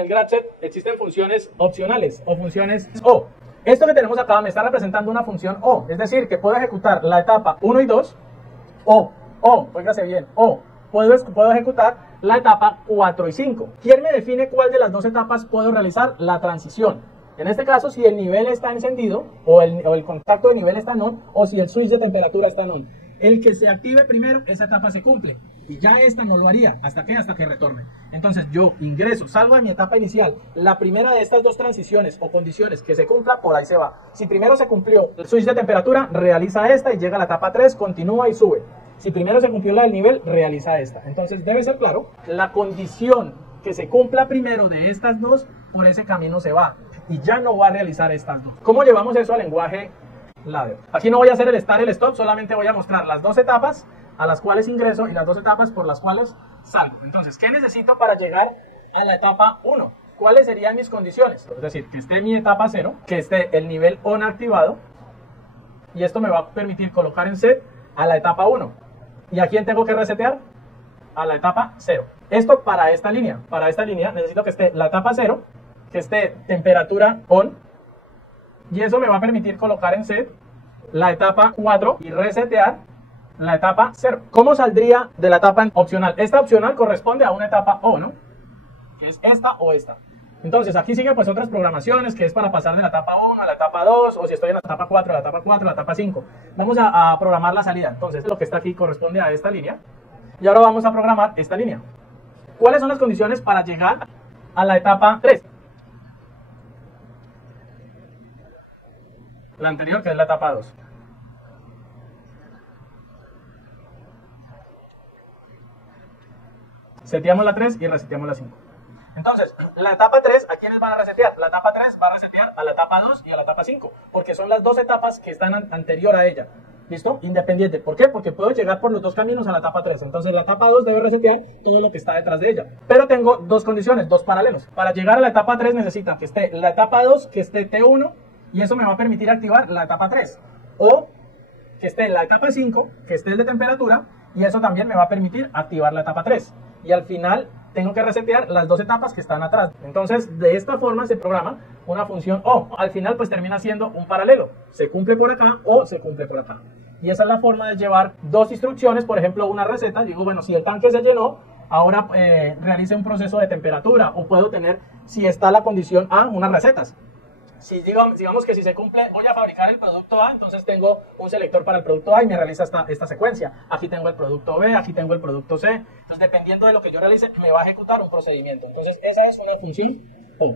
el GradSet existen funciones opcionales o funciones O. Esto que tenemos acá me está representando una función O, es decir, que puedo ejecutar la etapa 1 y 2 o, óigase bien, puedo ejecutar la etapa 4 y 5. ¿Quién me define cuál de las dos etapas puedo realizar? La transición. En este caso, si el nivel está encendido o el contacto de nivel está en on, o si el switch de temperatura está en on. El que se active primero, esa etapa se cumple. Y ya esta no lo haría. ¿Hasta qué? Hasta que retorne. Entonces yo ingreso, salgo de mi etapa inicial. La primera de estas dos transiciones o condiciones que se cumpla, por ahí se va. Si primero se cumplió el switch de temperatura, realiza esta y llega a la etapa 3, continúa y sube. Si primero se cumplió la del nivel, realiza esta. Entonces debe ser claro, la condición que se cumpla primero de estas dos, por ese camino se va. Y ya no va a realizar estas dos. ¿Cómo llevamos eso al lenguaje ladder? Aquí no voy a hacer el start y el stop, solamente voy a mostrar las dos etapas a las cuales ingreso y las dos etapas por las cuales salgo. Entonces, ¿qué necesito para llegar a la etapa 1? ¿Cuáles serían mis condiciones? Es decir, que esté mi etapa 0, que esté el nivel on activado, y esto me va a permitir colocar en set a la etapa 1. ¿Y a quién tengo que resetear? A la etapa 0. Esto para esta línea. Para esta línea necesito que esté la etapa 0, que esté temperatura on, y eso me va a permitir colocar en set la etapa 4 y resetear la etapa 0. ¿Cómo saldría de la etapa opcional? Esta opcional corresponde a una etapa O, ¿no? Que es esta o esta. Entonces aquí siguen pues otras programaciones que es para pasar de la etapa 1 a la etapa 2, o si estoy en la etapa 4, a la etapa 4, a la etapa 5. Vamos a programar la salida. Entonces lo que está aquí corresponde a esta línea. Y ahora vamos a programar esta línea. ¿Cuáles son las condiciones para llegar a la etapa 3? La anterior, que es la etapa 2. Seteamos la 3 y reseteamos la 5. Entonces, la etapa 3, ¿a quiénes van a resetear? La etapa 3 va a resetear a la etapa 2 y a la etapa 5, porque son las dos etapas que están anterior a ella. ¿Listo? Independiente. ¿Por qué? Porque puedo llegar por los dos caminos a la etapa 3. Entonces, la etapa 2 debe resetear todo lo que está detrás de ella. Pero tengo dos condiciones, dos paralelos. Para llegar a la etapa 3 necesita que esté la etapa 2, que esté T1, y eso me va a permitir activar la etapa 3. O que esté la etapa 5, que esté el de temperatura, y eso también me va a permitir activar la etapa 3. Y al final tengo que resetear las dos etapas que están atrás. Entonces, de esta forma se programa una función O. Al final, pues termina siendo un paralelo. Se cumple por acá o se cumple por acá. Y esa es la forma de llevar dos instrucciones, por ejemplo, una receta. Digo, bueno, si el tanque se llenó, ahora realice un proceso de temperatura. O puedo tener, si está la condición A, unas recetas. Si digamos que si se cumple, voy a fabricar el producto A, entonces tengo un selector para el producto A y me realiza esta secuencia. Aquí tengo el producto B, aquí tengo el producto C. Entonces, dependiendo de lo que yo realice, me va a ejecutar un procedimiento. Entonces, esa es una función O.